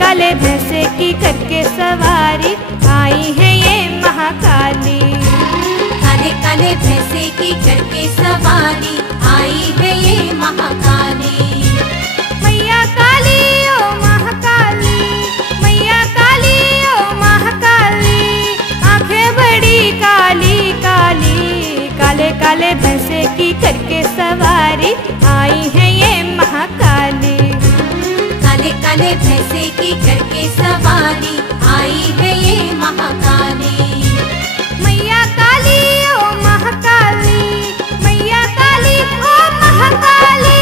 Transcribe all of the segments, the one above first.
काले भैंसे की करके सवारी आई है ये महाकाली। काले काले भैंसे की करके सवारी आई है ये महाकाली। मैया काली ओ महाकाली, मैया काली ओ महाकाली, आंखें बड़ी काली काली। काले काले भैंसे की करके सवारी आई है ये महाकाली। काले काले भैंसे की करके सवारी आई है ये महाकाली। मैया काली ओ महाकाली, मैया काली ओ महाकाली।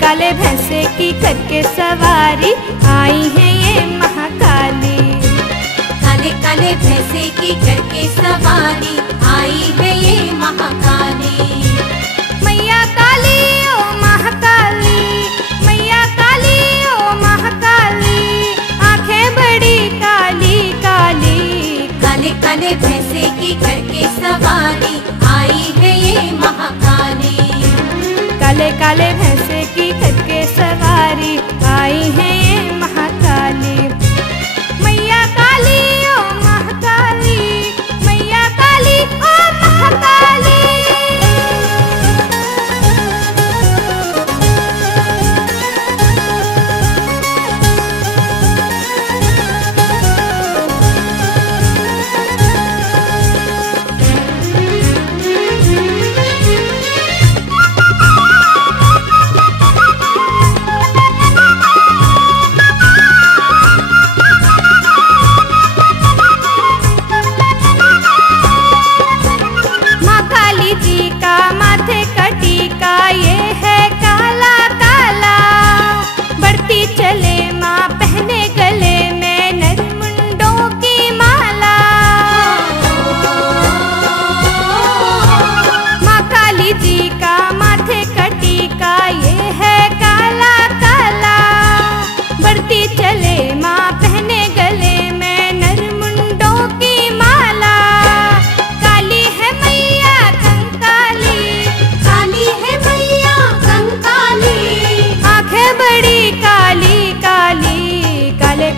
काले भैंसे की करके सवारी आई है ये महाकाली। काले काले भैंसे की करके सवारी आई है ये महाकाली। मैया काली ओ महाकाली, मैया काली ओ महाकाली, आंखें बड़ी काली काली। काले काले भैंसे की करके सवारी आई है ये महाकाली। काले काले भैंसे की करके सवारी आई है ये महाकाली। मैया काली ओ महाकाली, मैया काली ओ महाकाली।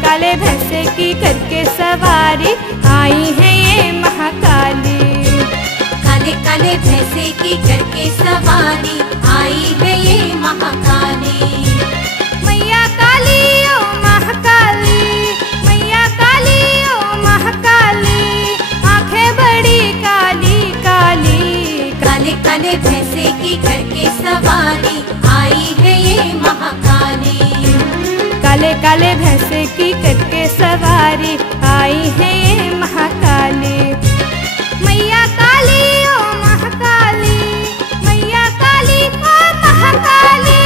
काले भैंसे की करके सवारी आई है ये महाकाली। काले काले भैंसे की करके सवारी आई है ये महाकाली। मैया काली ओ महाकाली, मैया काली ओ महाकाली, आंखें बड़ी काली काली। काले काले भैंसे की करके सवारी आई है ये महाकाली। काले काले भैंसे की करके सवारी आई है ये महाकाली। मैया काली ओ महाकाली, मैया काली ओ महाकाली।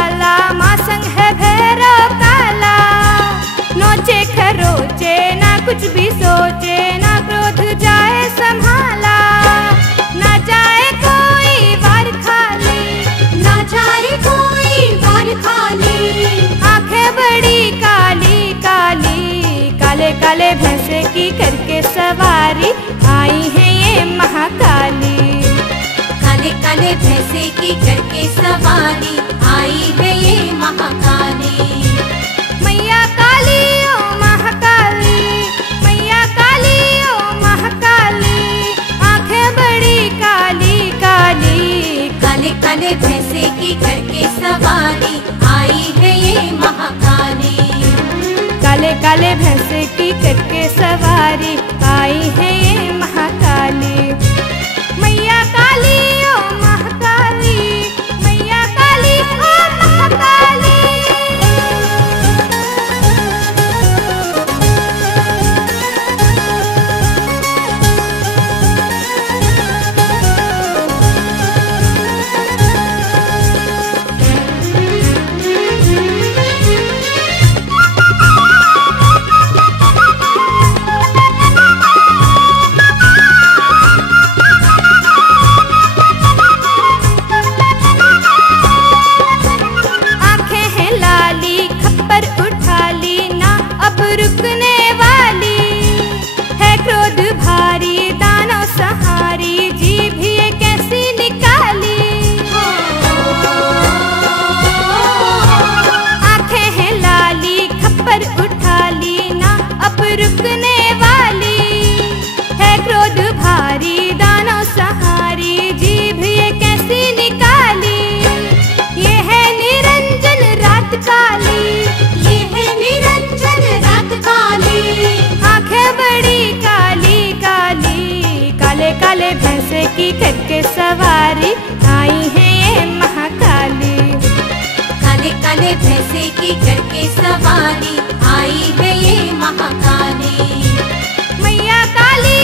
वाला, माँ संग है भैरव काला। नोचे खरोचे ना कुछ भी सोचे, ना क्रोध जाए संभाला। ना जाए कोई बार खाली, ना जाए कोई बार खाली। आंखें बड़ी काली काली, काले काले भैंसे की करके सवारी, आई है ये महाकाली। काले काले भैंसे की करके सवारी, आई है ये महाकाली। मैया काली ओ महाकाली, मैया काली ओ महाकाली, आंखें बड़ी काली काली। काले काले भैंसे की करके सवारी, आई है ये महाकाली। काले काले भैंसे की करके सवारी, आई है ये महाकाली। मैया काली ओ महाकाली, मैया काली ओ महाकाली। आंखें हैं लाली, खप्पर उठा ली ना अब रुकने वाली। है क्रोध भारी, दानव सहारी, जीभ ये कैसी निकाली। आंखें हैं लाली, खप्पर उठा ली ना अब रुकने वाली। है क्रोध भारी, दानव सहारी, जीभ ये कैसी निकाली। ये है निरंजन रात काली, ये है निरंजन रात काली। आंखें बड़ी काली काली, काले काले भैंसे की करके सवारी, आई है ये महाकाली। काले काले भैंसे की करके सवारी, आई है ये महाकाली। मैया काली